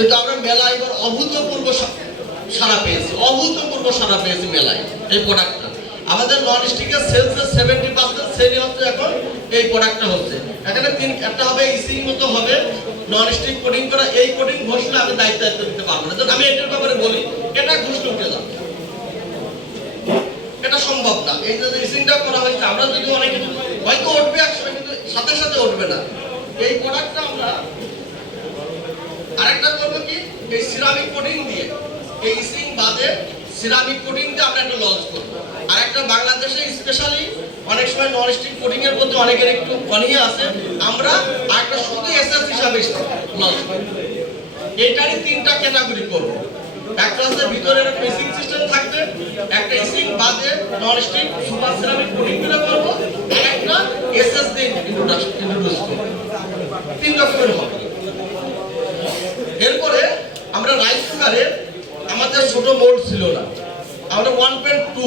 কিন্তু আমরা মেলায় এবার অভূতপূর্ব সারা পেয়েছি, অভূতপূর্ব সারা পেয়েছি মেলায় এই প্রোডাক্টটা আমাদের নন স্টিকের সেলসের সেভেন্টি পার্সেন্ট সেলই হচ্ছে এখন এই প্রোডাক্টটা হচ্ছে। এখানে তিন, একটা হবে ইসিং মতো হবে নন স্টিক কোডিং করা, এই কোডিং ঘষলে আমি দায়িত্ব দায়িত্ব দিতে পারব না। আমি এটার ব্যাপারে বলি, এটা ঘুষ ঢুকে যাবে এটা সম্ভব না। এই যে ইসিংটা করা হয়েছে, আমরা যদি অনেক হয়তো উঠবে একসময়, কিন্তু সাথে সাথে উঠবে না। এই প্রোডাক্টটা আমরা আরেকটা করব কি, এই সিরামিক কোটিং দিয়ে, এই ইসিং বাদে সিরামিক কোটিং দিয়ে আমরা একটা লঞ্চ করব। আর একটা বাংলাদেশে স্পেশালি অনেক সময় নন স্টিক কোটিং এর প্রতি অনেকের একটু অনীহা আছে। আমরা একটা শুধু এসএস হিসাবে লঞ্চ করব। এটারই তিনটা ক্যাটাগরি করব। একটা হচ্ছে ভিতরে মেসিং সিস্টেম থাকবে, একটা ইসিং বাদে non stick super ceramic coating করে করব একটা এসএস দিয়ে ইন্ট্রোডাকশন ইন্ট্রোডিউস করব। তিন হবে। এরপরে আমরা রাইস কুকারে আমাদের ছোট মোল্ড ছিল না। আমরা ওয়ান পয়েন্ট টু